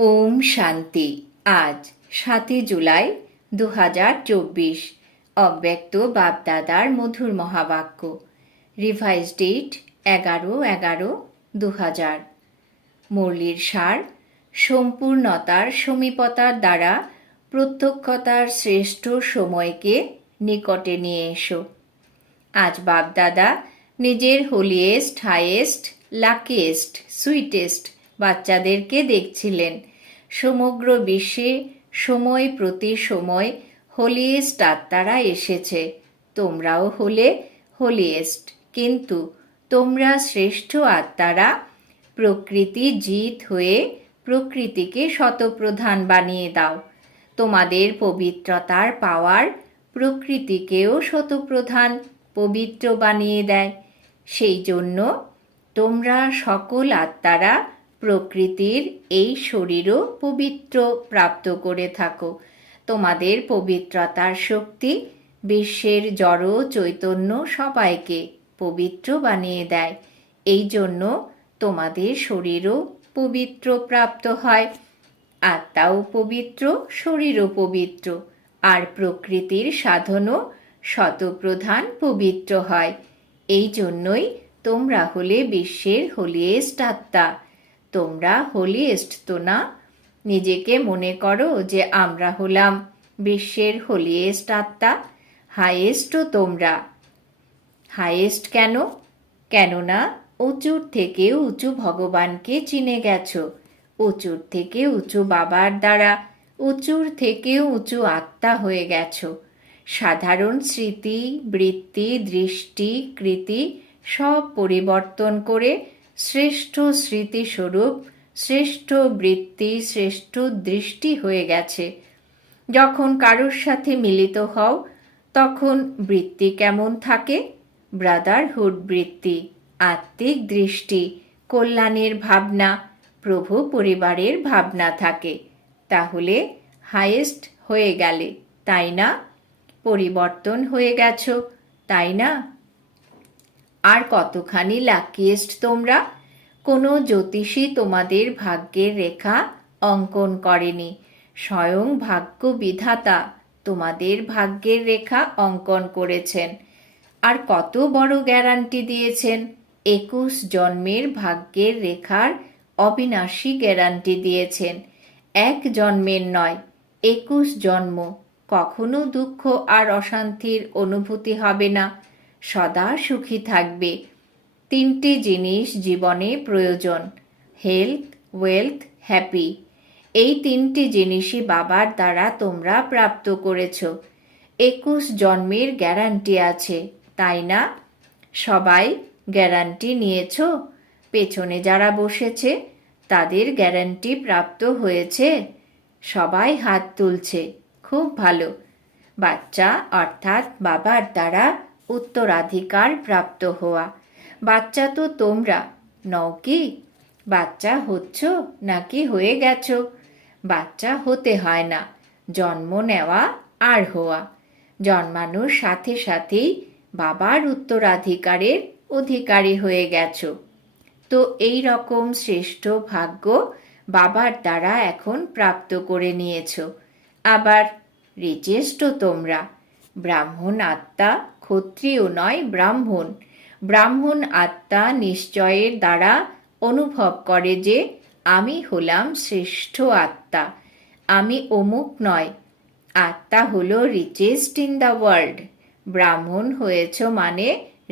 ওম শান্তি। আজ ৭ই জুলাই ২০২৪। অব্যক্ত বাপদাদার মধুর মহাবাক্য। Revise date ১১/১১/২০০০। মুরলির সার: সম্পূর্ণতার সমীপতার দ্বারা প্রত্যক্ষতার শ্রেষ্ঠ সময়কে নিকটে নিয়ে এসো। আজ বাপদাদা নিজের হোলিয়েস্ট, হাইয়েস্ট, লাকিয়েস্ট, সুইটেস্ট বাচ্চাদেরকে দেখছিলেন। সমগ্র বিশ্বে সময় প্রতি সময় হোলিয়েস্ট আত্মারা এসেছে। তোমরাও হলে হোলিয়েস্ট, কিন্তু তোমরা শ্রেষ্ঠ আত্মারা প্রকৃতি জিত হয়ে প্রকৃতিকে শতপ্রধান বানিয়ে দাও। তোমাদের পবিত্রতার পাওয়ার প্রকৃতিকেও শতপ্রধান পবিত্র বানিয়ে দেয়। সেই জন্য তোমরা সকল আত্মারা প্রকৃতির এই শরীরও পবিত্র প্রাপ্ত করে থাকো। তোমাদের পবিত্রতার শক্তি বিশ্বের জড় চৈতন্য সবাইকে পবিত্র বানিয়ে দেয়। এই জন্য তোমাদের শরীরও পবিত্র প্রাপ্ত হয়। আত্মাও পবিত্র, শরীরও পবিত্র, আর প্রকৃতির সাধনও শতপ্রধান পবিত্র হয়। এই জন্যই তোমরা হলে বিশ্বের হোলিয়েস্ট আত্মা। তোমরা হোলিয়েস্ট তো না? নিজেকে মনে করো যে আমরা হলাম বিশ্বের হোলিয়েস্ট আত্মা। হাইয়েস্টও তোমরা। হাইয়েস্ট কেন? কেননা উঁচুর থেকে উঁচু ভগবানকে চিনে গেছো। উঁচুর থেকে উঁচু বাবার দ্বারা উঁচুর থেকেও উঁচু আত্মা হয়ে গেছো। সাধারণ স্মৃতি, বৃত্তি, দৃষ্টি, কৃতি সব পরিবর্তন করে শ্রেষ্ঠ স্মৃতিস্বরূপ, শ্রেষ্ঠ বৃত্তি, শ্রেষ্ঠ দৃষ্টি হয়ে গেছে। যখন কারোর সাথে মিলিত হও তখন বৃত্তি কেমন থাকে? ব্রাদারহুড বৃত্তি, আত্মিক দৃষ্টি, কল্যাণের ভাবনা, প্রভু পরিবারের ভাবনা থাকে। তাহলে হাইয়েস্ট হয়ে গেলে, তাই না? পরিবর্তন হয়ে গেছো, তাই না? আর কতখানি লাকিয়েস্ট তোমরা! কোনো জ্যোতিষী তোমাদের ভাগ্যের রেখা অঙ্কন করেনি। স্বয়ং ভাগ্য বিধাতা তোমাদের ভাগ্যের রেখা অঙ্কন করেছেন। আর কত বড় গ্যারান্টি দিয়েছেন! ২১ জন্মের ভাগ্যের রেখার অবিনাশী গ্যারান্টি দিয়েছেন। ১ জন্মের নয়, ২১ জন্ম। কখনো দুঃখ আর অশান্তির অনুভূতি হবে না। সদা সুখী থাকবে। ৩টি জিনিস জীবনে প্রয়োজন: হেলথ, ওয়েলথ, হ্যাপি। এই ৩টি জিনিসই বাবার দ্বারা তোমরা প্রাপ্ত করেছ। ২১ জন্মের গ্যারান্টি আছে, তাই না? সবাই গ্যারান্টি নিয়েছ? পেছনে যারা বসেছে তাদের গ্যারান্টি প্রাপ্ত হয়েছে? সবাই হাত তুলছে। খুব ভালো। বাচ্চা অর্থাৎ বাবার দ্বারা উত্তরাধিকার প্রাপ্ত হওয়া। বাচ্চা তো তোমরা নও কি? বাচ্চা হচ্ছ নাকি হয়ে গেছো? বাচ্চা হতে হয় না, জন্ম নেওয়া আর হওয়া। জন্মানোর সাথে সাথেই বাবার উত্তরাধিকারের অধিকারী হয়ে গেছো। তো এই রকম শ্রেষ্ঠ ভাগ্য বাবার দ্বারা এখন প্রাপ্ত করে নিয়েছো। আবার রিচেস্টও তোমরা। ব্রাহ্মণ আত্মা ক্ষত্রিয় নয়, ব্রাহ্মণ। ব্রাহ্মণ আত্মা নিশ্চয়ের দ্বারা অনুভব করে যে আমি হলাম শ্রেষ্ঠ আত্মা, আমি অমুক নয়। আত্মা হলো রিচেস্ট ইন দ্য ওয়ার্ল্ড। ব্রাহ্মণ হয়েছ মানে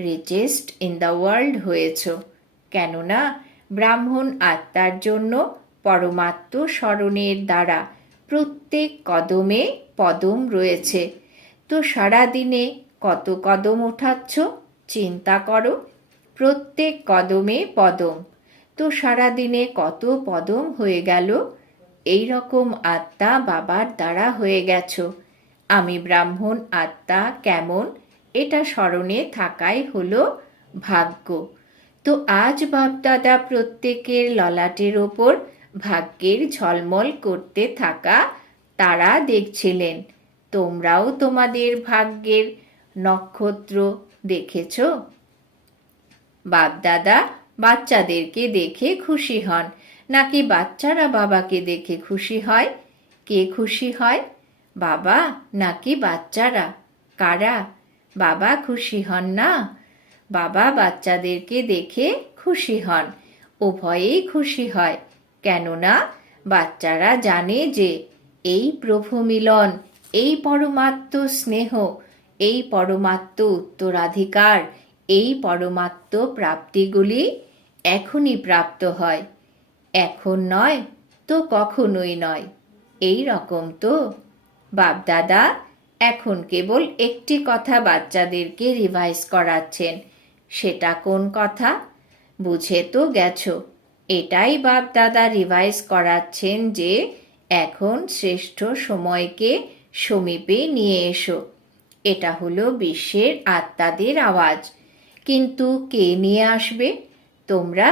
রিচেস্ট ইন দ্য ওয়ার্ল্ড হয়েছ। কেননা ব্রাহ্মণ আত্মার জন্য পরমাত্ম স্মরণের দ্বারা প্রত্যেক কদমে পদম রয়েছে। তো সারাদিনে কত কদম ওঠাচ্ছ চিন্তা করো। প্রত্যেক কদমে পদম। তো সারাদিনে কত পদম হয়ে গেল? এই রকম আত্মা বাবার দ্বারা হয়ে গেছো। আমি ব্রাহ্মণ আত্মা কেমন, এটা স্মরণে থাকাই হলো ভাগ্য। তো আজ বাপদাদা প্রত্যেকের ললাটের ওপর ভাগ্যের ঝলমল করতে থাকা তারা দেখছিলেন। তোমরাও তোমাদের ভাগ্যের নক্ষত্র দেখেছ? বাপদাদা বাচ্চাদেরকে দেখে খুশি হন। নাকি বাচ্চারা বাবাকে দেখে খুশি হয়? কে খুশি হয়, বাবা নাকি বাচ্চারা? কারা? বাবা খুশি হন না? বাবা বাচ্চাদেরকে দেখে খুশি হন, উভয়েই খুশি হয়। কেননা বাচ্চারা জানে যে এই প্রভু মিলন, এই পরমাত্ম স্নেহ, এই পরমাত্ম উত্তরাধিকার, এই পরমাত্ম প্রাপ্তিগুলি এখনই প্রাপ্ত হয়, এখন নয় তো কখনোই নয়। এই রকম তো বাপদাদা এখন কেবল একটি কথা বাচ্চাদেরকে রিভাইজ করাচ্ছেন। সেটা কোন কথা? বুঝে তো গেছো। এটাই বাপদাদা রিভাইজ করাচ্ছেন যে এখন শ্রেষ্ঠ সময়কে সমীপে নিয়ে এসো। এটা হলো বিশ্বের আত্মাদের আওয়াজ। কিন্তু কে নিয়ে আসবে, তোমরা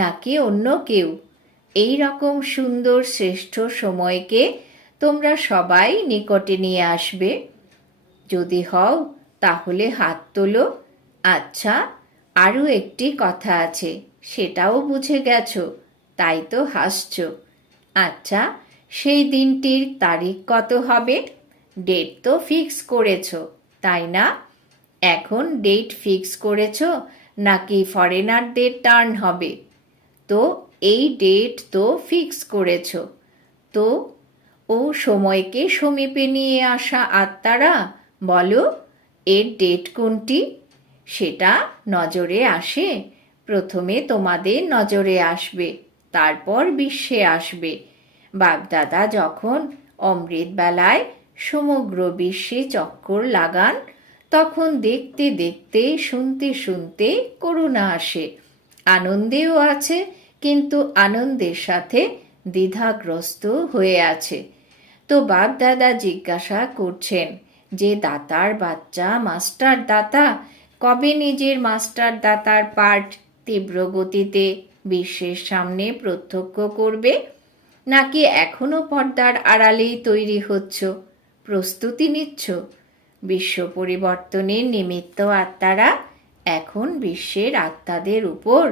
নাকি অন্য কেউ? এই রকম সুন্দর শ্রেষ্ঠ সময়কে তোমরা সবাই নিকটে নিয়ে আসবে। যদি হও তাহলে হাত তোলো। আচ্ছা, আরও একটি কথা আছে, সেটাও বুঝে গেছো, তাই তো হাসছো। আচ্ছা, সেই দিনটির তারিখ কত হবে? ডেট তো ফিক্স করেছো, তাই না? এখন ডেট ফিক্স করেছো নাকি ফরেনারদের টার্ন হবে? তো এই ডেট তো ফিক্স করেছো। তো ও সময়কে সমীপে নিয়ে আসা আত্মারা বলো, এর ডেট কোনটি? সেটা নজরে আসে। প্রথমে তোমাদের নজরে আসবে, তারপর বিশ্বে আসবে। বাপদাদা যখন অমৃত বেলায় সমগ্র বিশ্বে চক্কর লাগান, তখন দেখতে দেখতে শুনতে শুনতে করুণা আসে। আনন্দেও আছে, কিন্তু আনন্দের সাথে দ্বিধাগ্রস্ত হয়ে আছে। তো বাপদাদা জিজ্ঞাসা করছেন যে দাতার বাচ্চা মাস্টার দাতা কবে নিজের মাস্টার দাতার পাঠ তীব্র গতিতে বিশ্বের সামনে প্রত্যক্ষ করবে? নাকি এখনো পর্দার আড়ালেই তৈরি হচ্ছ, প্রস্তুতি নিচ্ছ? বিশ্ব পরিবর্তনের নিমিত্ত আত্মারা এখন বিশ্বের আত্মাদের উপর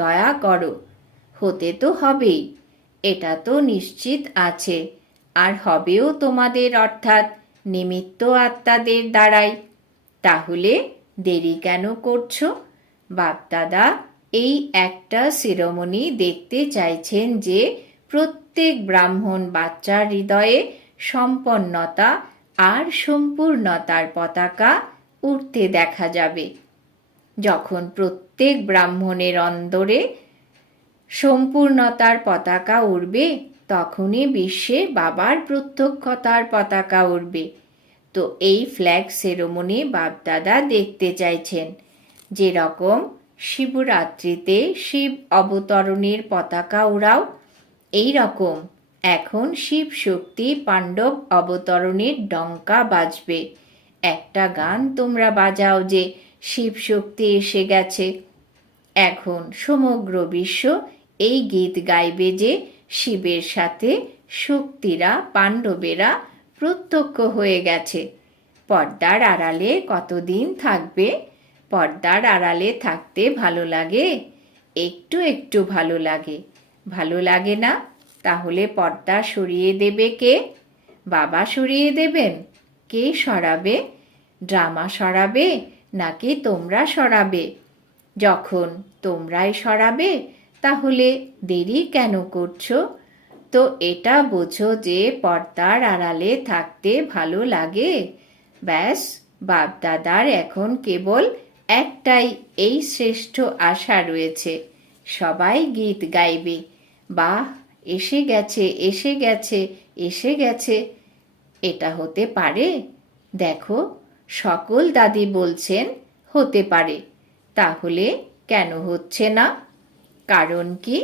দয়া করো। হতে তো হবেই, এটা তো নিশ্চিত আছে, আর হবেও তোমাদের অর্থাৎ নিমিত্ত আত্মাদের দ্বারাই। তাহলে দেরি কেন করছো? বাপদাদা এই একটা শিরোমণি দেখতে চাইছেন যে প্রত্যেক ব্রাহ্মণ বাচ্চার হৃদয়ে সম্পন্নতা আর সম্পূর্ণতার পতাকা উঠতে দেখা যাবে। যখন প্রত্যেক ব্রাহ্মণের অন্দরে সম্পূর্ণতার পতাকা উড়বে, তখনই বিশ্বে বাবার প্রত্যক্ষতার পতাকা উড়বে। তো এই ফ্ল্যাগ সেরেমনি বাপদাদা দেখতে চাইছেন। যেরকম শিবরাত্রিতে শিব অবতরণের পতাকা উড়াও, এই রকম এখন শিব শক্তি পাণ্ডব অবতরণের ডঙ্কা বাজবে। একটা গান তোমরা বাজাও যে শিব শক্তি এসে গেছে। এখন সমগ্র বিশ্ব এই গীত গাইবে যে শিবের সাথে শক্তিরা পাণ্ডবেরা প্রত্যক্ষ হয়ে গেছে। পর্দার আড়ালে কতদিন থাকবে? পর্দার আড়ালে থাকতে ভালো লাগে, একটু একটু ভালো লাগে। ভালো লাগে না? তাহলে পর্দা সরিয়ে দেবে কে? বাবা সরিয়ে দেবেন? কে সরাবে? ড্রামা সরাবে নাকি তোমরা সরাবে? যখন তোমরাই সরাবে, তাহলে দেরি কেন করছো? তো এটা বোঝো যে পর্দার আড়ালে থাকতে ভালো লাগে। ব্যাস, বাপদাদার এখন কেবল একটাই এই শ্রেষ্ঠ আশা রয়েছে, সবাই গীত গাইবে, বাহ এসে গেছে এসে গেছে এসে গেছে। এটা হতে পারে? দেখো, সকল দাদি বলছেন হতে পারে। তাহলে কেন হচ্ছে না? কারণ কি?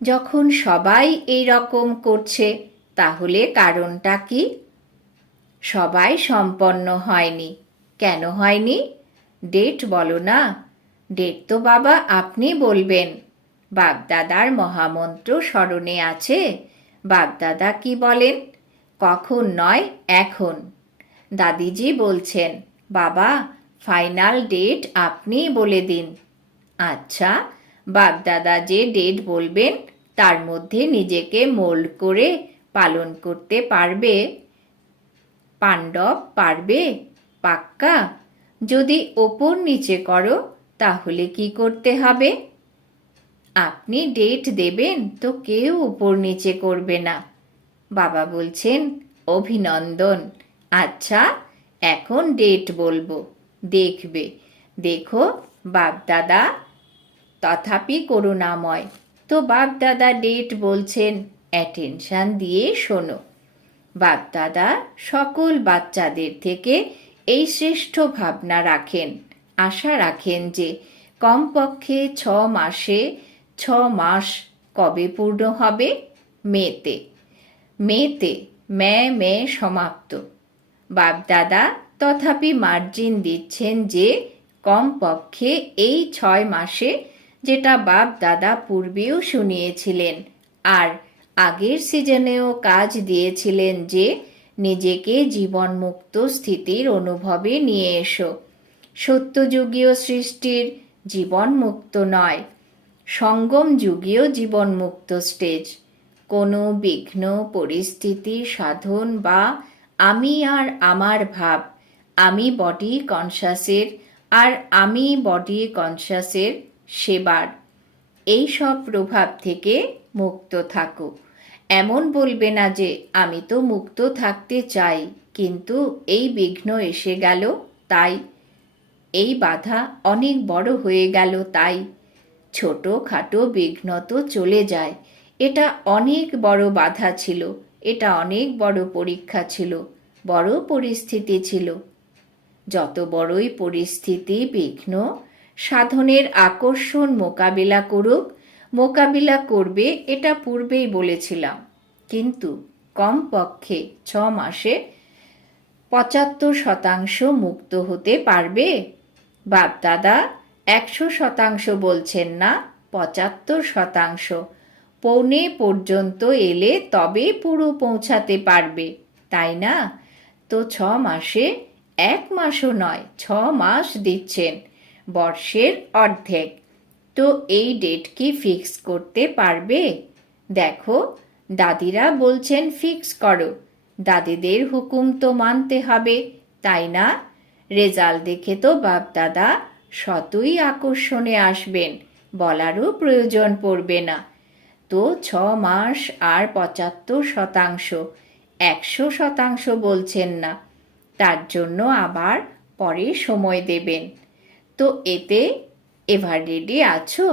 যখন সবাই এই রকম করছে, তাহলে কারণটা কি? সবাই সম্পন্ন হয়নি। কেন হয়নি? ডেট বলো না। ডেট তো বাবা আপনি বলবেন। বাগদাদার মহামন্ত্র স্মরণে আছে। বাগদাদা কি বলেন? কখন নয়, এখন। দাদিজি বলছেন, বাবা ফাইনাল ডেট আপনি বলে দিন। আচ্ছা, বাপদাদা যে ডেট বলবেন তার মধ্যে নিজেকে মোল্ড করে পালন করতে পারবে পাণ্ডব? পারবে? পাক্কা? যদি ওপর নিচে করো তাহলে কি করতে হবে? আপনি ডেট দেবেন তো কেউ উপর নিচে করবে না। বাবা বলছেন, অভিনন্দন। আচ্ছা, এখন ডেট বলবো, দেখবে। দেখো বাপদাদা তথাপি করুণাময়। তো বাপদাদা ডেট বলছেন, অ্যাটেনশন দিয়ে শোনো। বাপদাদা সকল বাচ্চাদের থেকে এই শ্রেষ্ঠ ভাবনা রাখেন, আশা রাখেন যে কমপক্ষে 6 মাসে 6 মাস কবে পূর্ণ হবে? মেতে। মেতে মে সমাপ্ত। বাপদাদা তথাপি মার্জিন দিচ্ছেন যে কমপক্ষে এই 6 মাসে, যেটা বাপদাদা পূর্বেও শুনিয়েছিলেন আর আগের সিজনেও কাজ দিয়েছিলেন, যে নিজেকে জীবনমুক্ত স্থিতির অনুভবে নিয়ে এসো। সত্যযুগীয় সৃষ্টির জীবনমুক্ত নয়, সঙ্গম যুগীয় জীবনমুক্ত স্টেজ। কোনো বিঘ্ন পরিস্থিতি সাধন বা আমি আর আমার ভাব, আমি বডি কনসাসের আর আমি বডি কনসাসের সেবার, এই সব প্রভাব থেকে মুক্ত থাকো। এমন বলবে না যে আমি তো মুক্ত থাকতে চাই, কিন্তু এই বিঘ্ন এসে গেল তাই, এই বাধা অনেক বড় হয়ে গেল তাই। ছোট খাটো বিঘ্ন তো চলে যায়, এটা অনেক বড় বাধা ছিল, এটা অনেক বড় পরীক্ষা ছিল, বড় পরিস্থিতি ছিল। যত বড়ই পরিস্থিতি বিঘ্ন সাধনের আকর্ষণ মোকাবিলা করুক, মোকাবিলা করবে, এটা পূর্বেই বলেছিলাম। কিন্তু কমপক্ষে 6 মাসে 75% মুক্ত হতে পারবে। বাপদাদা 100% বলছেন না, 75%। পৌনে পর্যন্ত এলে তবে পুরো পৌঁছাতে পারবে, তাই না? তো 6 মাসে 1 মাসও নয়, 6 মাস দিচ্ছেন, বর্ষের অর্ধেক। তো এই ডেট কি ফিক্স করতে পারবে? দেখো, দাদিরা বলছেন ফিক্স করো, দাদিদের হুকুম তো মানতে হবে, তাই না? রেজাল্ট দেখে তো বাপদাদা শতই আকর্ষণে আসবেন, বলারও প্রয়োজন পড়বে না। তো 6 মাস আর 75%, 100% বলছেন না, তার জন্য আবার পরে সময় দেবেন। তো এতে এভার রেডি আছো?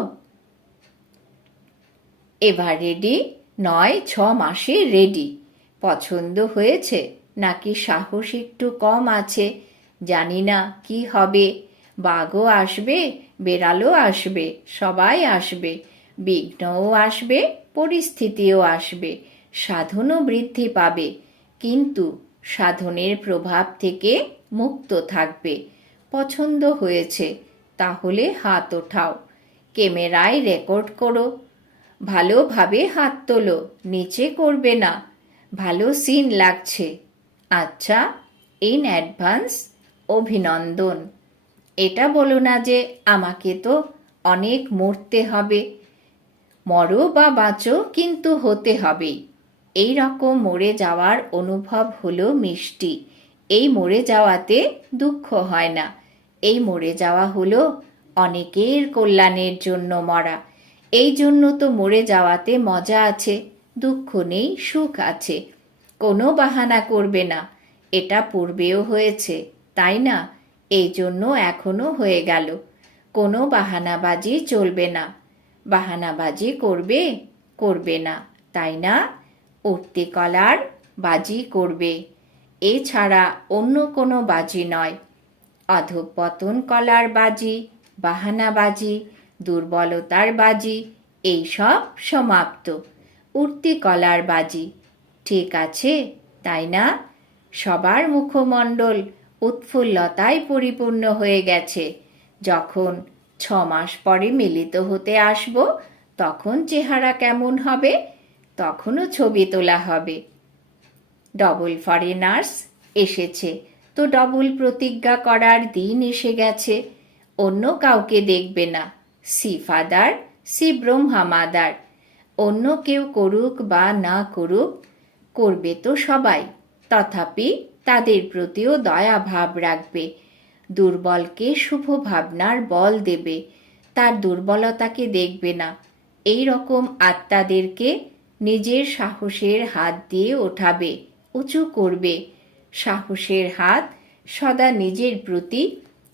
এভার রেডি নয়, 6 মাসে রেডি। পছন্দ হয়েছে নাকি সাহস একটু কম আছে? জানি না কি হবে, বাঘও আসবে, বেড়ালও আসবে, সবাই আসবে, বিঘ্নও আসবে, পরিস্থিতিও আসবে, সাধনও বৃদ্ধি পাবে, কিন্তু সাধনের প্রভাব থেকে মুক্ত থাকবে। পছন্দ হয়েছে তাহলে হাত ওঠাও, ক্যামেরায় রেকর্ড করো, ভালোভাবে হাত তোলো, নিচে করবে না, ভালো সিন লাগছে। আচ্ছা, ইন অ্যাডভান্স অভিনন্দন। এটা বলো না যে আমাকে তো অনেক মরতে হবে। মরো বা বাঁচো, কিন্তু হতে হবেই। এই রকম মরে যাওয়ার অনুভব হলো মিষ্টি। এই মরে যাওয়াতে দুঃখ হয় না। এই মরে যাওয়া হলো অনেকের কল্যাণের জন্য মরা। এই জন্য তো মরে যাওয়াতে মজা আছে, দুঃখ নেই, সুখ আছে। কোনো বাহানা করবে না, এটা পূর্বেও হয়েছে, তাই না? এই জন্য এখনো হয়ে গেল। কোনো বাহানাবাজি চলবে না। বাহানাবাজি করবে? করবে না, তাই না? উঠতি কলার বাজি করবে, এছাড়া অন্য কোনো বাজি নয়। অধঃপতন কলার বাজি, বাহানাবাজি, দুর্বলতার বাজি, এই সব সমাপ্ত। উঠতি কলার বাজি, ঠিক আছে, তাই না? সবার মুখমণ্ডল উৎফুল্লতায় পরিপূর্ণ হয়ে গেছে। যখন 6 মাস পরে মিলিত হতে আসব, তখন চেহারা কেমন হবে? তখনও ছবি তোলা হবে। ডবল ফরেনার্স এসেছে, তো ডবল প্রতিজ্ঞা করার দিন এসে গেছে। অন্য কাউকে দেখবে না, see father, Shri Brahma mother. অন্য কেউ করুক বা না করুক, করবে তো সবাই, তথাপি তাদের প্রতিও দয়া ভাব রাখবে। দুর্বলকে শুভ ভাবনার বল দেবে, তার দুর্বলতাকে দেখবে না। এই রকম আত্মাদেরকে নিজের সাহসের হাত দিয়ে ওঠাবে, উঁচু করবে। সাহসের হাত সদা নিজের প্রতি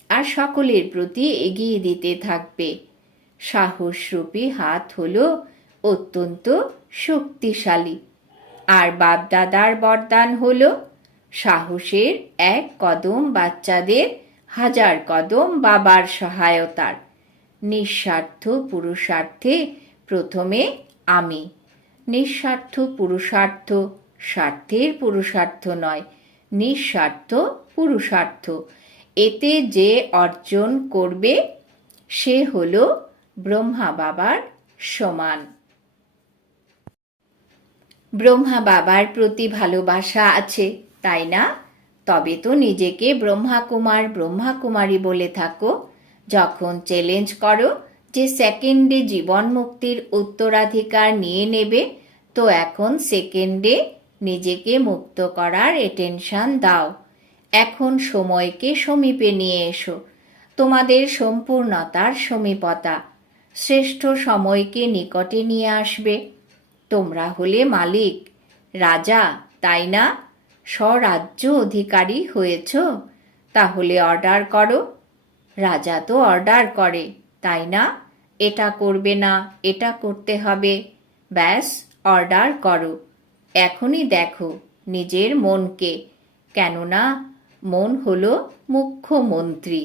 আর সকলের প্রতি এগিয়ে দিতে থাকবে। সাহসরূপী হাত হলো অত্যন্ত শক্তিশালী। আর বাপদাদার বরদান হলো সাহসের এক কদম বাচ্চাদের, হাজার কদম বাবার সহায়তার। নিঃস্বার্থ পুরুষার্থে প্রথমে আমি। নিঃস্বার্থ পুরুষার্থ স্বার্থের পুরুষার্থ নয়, নিঃস্বার্থ পুরুষার্থ। এতে যে অর্জন করবে সে হলো ব্রহ্মা বাবার সমান। ব্রহ্মা বাবার প্রতি ভালোবাসা আছে, তাই না? তবে তো নিজেকে ব্রহ্মা কুমার ব্রহ্মা কুমারী বলে থাকো। যখন চ্যালেঞ্জ করো যে সেকেন্ডে জীবন মুক্তির উত্তরাধিকার নিয়ে নেবে, তো এখন সেকেন্ডে নিজেকে মুক্ত করার অ্যাটেনশন দাও। এখন সময়কে সমীপে নিয়ে এসো, তোমাদের সম্পূর্ণতার সমীপতা। শ্রেষ্ঠ সময়কে নিকটে নিয়ে আসবে। তোমরা হলে মালিক, রাজা, তাই না? স্বরাজ্য অধিকারী হয়েছ, তাহলে অর্ডার করো। রাজা তো অর্ডার করে, তাই না? এটা করবে না, এটা করতে হবে। ব্যাস, অর্ডার করো। এখনই দেখো নিজের মনকে, কেননা মন হলো মুখ্যমন্ত্রী।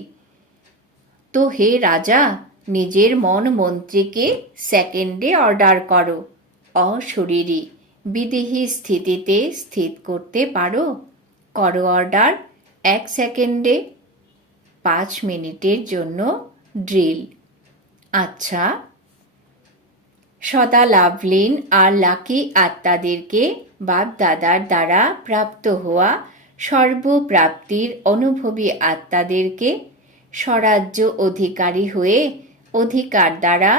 তো হে রাজা, নিজের মন মন্ত্রীকে সেকেন্ডে অর্ডার করো। অশরীরী বিদেহী স্থিতিতে স্থিত করতে পারো? করো অর্ডার 1 সেকেন্ডে। 5 মিনিটের জন্য ড্রিল। আচ্ছা, সদা লাভলীন আর লাকি আত্মাদেরকে বাপ দাদার দ্বারা প্রাপ্ত হওয়া সর্বপ্রাপ্তির অনুভবী আত্মাদেরকে স্বরাজ্য অধিকারী হয়ে অধিকার দ্বারা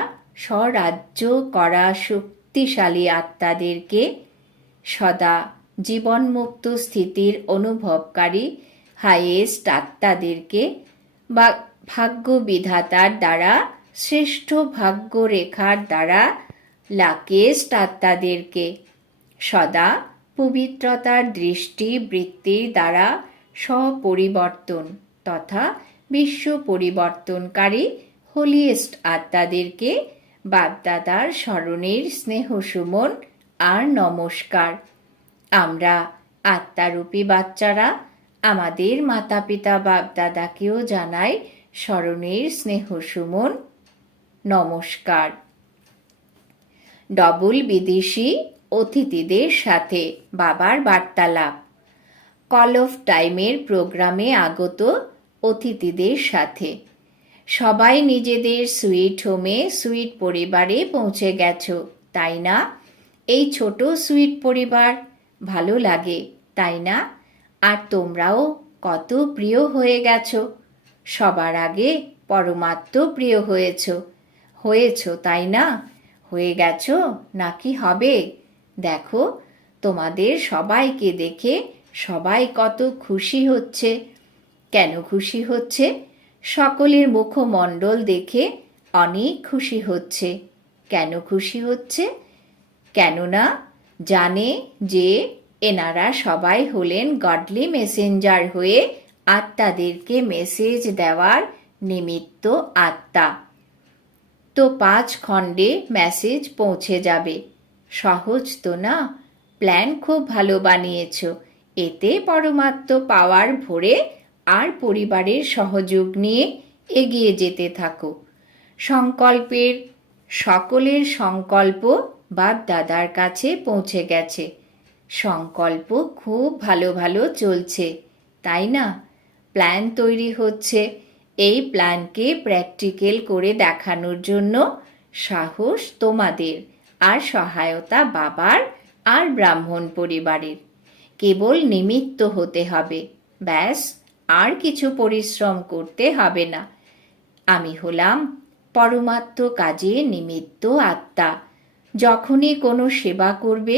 স্বরাজ্য করা শক্তিশালী আত্মাদেরকে সদা জীবনমুক্ত স্থিতির অনুভবকারী হাইয়েস্ট আত্মাদেরকে বা ভাগ্য বিধাতার দ্বারা শ্রেষ্ঠ ভাগ্য রেখার দ্বারা লাকিয়েস্ট আত্মাদেরকে সদা পবিত্রতার দৃষ্টি বৃত্তির দ্বারা স্বপরিবর্তন তথা বিশ্ব পরিবর্তনকারী হোলিয়েস্ট আত্মাদেরকে বাপদাদার স্মরণের স্নেহ সুমন আর নমস্কার। আমরা আত্মারূপী বাচ্চারা আমাদের মাতা পিতা বাপদাদাকেও জানাই স্মরণের স্নেহ সুমন নমস্কার। ডবল বিদেশি অতিথিদের সাথে বাবার বার্তালাপ। কল অফ টাইমের প্রোগ্রামে আগত অতিথিদের সাথে সবাই নিজেদের সুইট হোমে সুইট পরিবারে পৌঁছে গেছো, তাই না? এই ছোট সুইট পরিবার ভালো লাগে, তাই না? আর তোমরাও কত প্রিয় হয়ে গেছো। সবার আগে পরমাত্ম প্রিয় হয়েছো, তাই না? হয়ে গেছো নাকি হবে? দেখো তোমাদের সবাইকে দেখে সবাই কত খুশি হচ্ছে। কেন খুশি হচ্ছে? সকলের মুখমণ্ডল দেখে অনেক খুশি হচ্ছে। কেন খুশি হচ্ছে? কেননা জানে যে এনারা সবাই হলেন গডলি মেসেঞ্জার হয়ে আত্মাদেরকে মেসেজ দেওয়ার নিমিত্ত আত্মা। তো 5 খণ্ডে মেসেজ পৌঁছে যাবে। সহজ তো না? প্ল্যান খুব ভালো বানিয়েছ। এতে পরমাত্ম পাওয়ার ভরে আর পরিবারের সহযোগ নিয়ে এগিয়ে যেতে থাকো। সংকল্পের সকলের সংকল্প বাপ দাদার কাছে পৌঁছে গেছে। সংকল্প খুব ভালো ভালো চলছে, তাই না? প্ল্যান তৈরি হচ্ছে। এই প্ল্যানকে প্র্যাকটিক্যাল করে দেখানোর জন্য সাহস তোমাদের আর সহায়তা বাবার আর ব্রাহ্মণ পরিবারের। কেবল নিমিত্ত হতে হবে, ব্যাস, আর কিছু পরিশ্রম করতে হবে না। আমি হলাম পরমাত্ম কাজে নিমিত্ত আত্মা। যখনই কোনো সেবা করবে,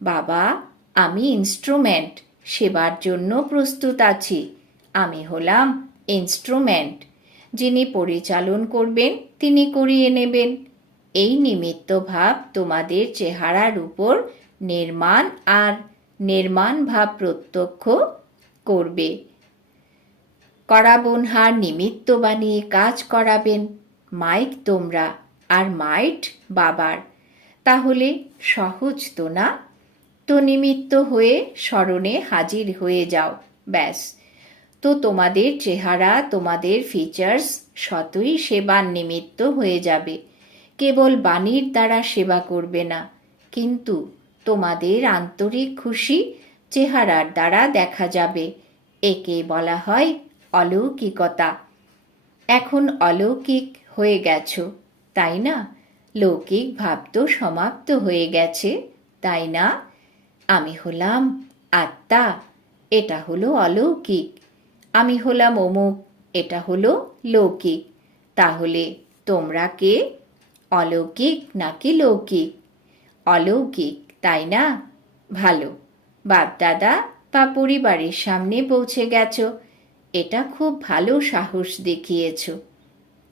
বাবা আমি ইনস্ট্রুমেন্ট, সেবার জন্য প্রস্তুত আছি, আমি হলাম ইনস্ট্রুমেন্ট, যিনি পরিচালন করবেন তিনি করিয়ে নেবেন। এই নিমিত্ত ভাব তোমাদের চেহারার উপর নির্মাণ আর নির্মাণ ভাব প্রত্যক্ষ করবে। করাবনহার নিমিত্ত বানিয়ে কাজ করাবেন। মাইক তোমরা আর মাইট বাবার, তাহলে সহজ তো না? তো নিমিত্ত হয়ে স্মরণে হাজির হয়ে যাও, ব্যাস। তো তোমাদের চেহারা, তোমাদের ফিচার্স শতই সেবার নিমিত্ত হয়ে যাবে। কেবল বাণীর দ্বারা সেবা করবে না, কিন্তু তোমাদের আন্তরিক খুশি চেহারার দ্বারা দেখা যাবে। একে বলা হয় অলৌকিকতা। এখন অলৌকিক হয়ে গেছো, তাই না? লৌকিক ভাব তো সমাপ্ত হয়ে গেছে, তাই না? আমি হলাম আত্মা, এটা হলো অলৌকিক। আমি হলাম অমুক, এটা হলো লৌকিক। তাহলে তোমরা কে, অলৌকিক নাকি লৌকিক? অলৌকিক, তাই না? ভালো, বাপদাদা বা পরিবারের সামনে পৌঁছে গেছো, এটা খুব ভালো সাহস দেখিয়েছ।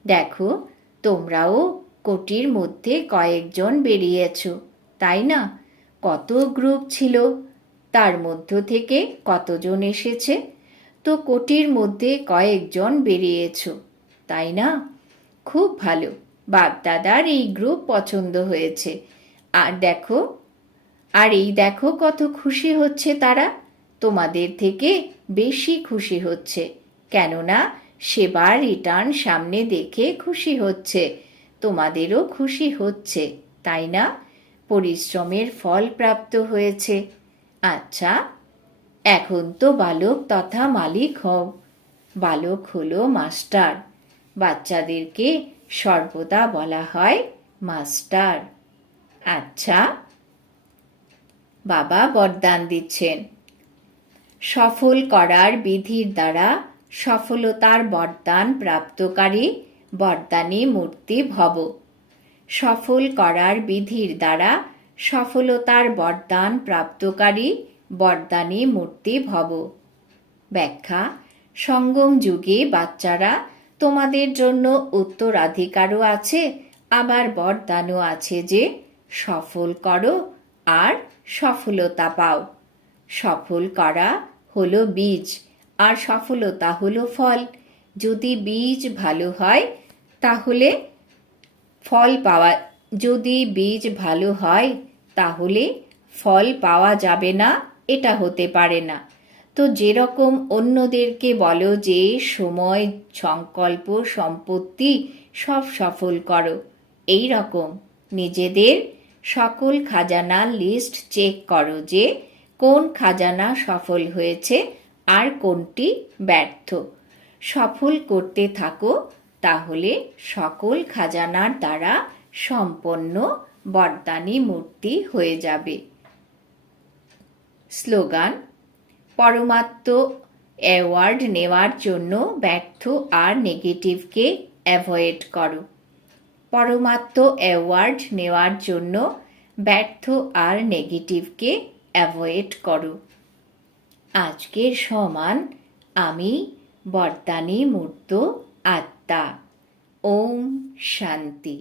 দেখো তোমরাও কোটির মধ্যে কয়েকজন বেরিয়েছ, তাই না? কত গ্রুপ ছিল, তার মধ্য থেকে কতজন এসেছে? তো কোটির মধ্যে কয়েকজন বেরিয়েছ, তাই না? খুব ভালো, বাপদাদার এই গ্রুপ পছন্দ হয়েছে। এই দেখো কত খুশি হচ্ছে তারা, তোমাদের থেকে বেশি খুশি হচ্ছে, কেননা সেবার রিটার্ন সামনে দেখে খুশি হচ্ছে। তোমাদেরও খুশি হচ্ছে, তাই না? পরিশ্রমের ফল প্রাপ্ত হয়েছে। আচ্ছা, এখন তো বালক তথা মালিক হও। বালক হলো মাস্টার, বাচ্চাদেরকে সর্বদা বলা হয় মাস্টার। আচ্ছা, বাবা বরদান দিচ্ছেন, সফল করার বিধির দ্বারা সফলতার বরদান প্রাপ্তকারী বরদানী মূর্তি ভব। সফল করার বিধির দ্বারা সফলতার বরদান প্রাপ্তকারী বরদানী মূর্তি ভব। ব্যাখ্যা: সঙ্গম যুগে বাচ্চারা তোমাদের জন্য উত্তরাধিকারও আছে, আবার বরদানও আছে যে সফল করো আর সফলতা পাও। সফল করা হলো বীজ আর সফলতা হলো ফল। যদি বীজ ভালো হয় তাহলে ফল পাওয়া যাবে না, এটা হতে পারে না। তো যেরকম অন্যদেরকে বলো যে সময়, সংকল্প, সম্পত্তি সব সফল করো, এই রকম নিজেদের সকল খাজানার লিস্ট চেক করো যে কোন খাজানা সফল হয়েছে আর কোনটি ব্যর্থ। সফল করতে থাকো, তাহলে সকল খাজানার দ্বারা সম্পন্ন বরদানী মূর্তি হয়ে যাবে। স্লোগান: পরমাত্ম অ্যাওয়ার্ড নেওয়ার জন্য ব্যর্থ আর নেগেটিভকে অ্যাভয়েড করো। পরমাত্ম অ্যাওয়ার্ড নেওয়ার জন্য ব্যর্থ আর নেগেটিভকে অ্যাভয়েড করো। আজকের সমান আমি বরদানী মূর্ত আত্মা। ওম শান্তি।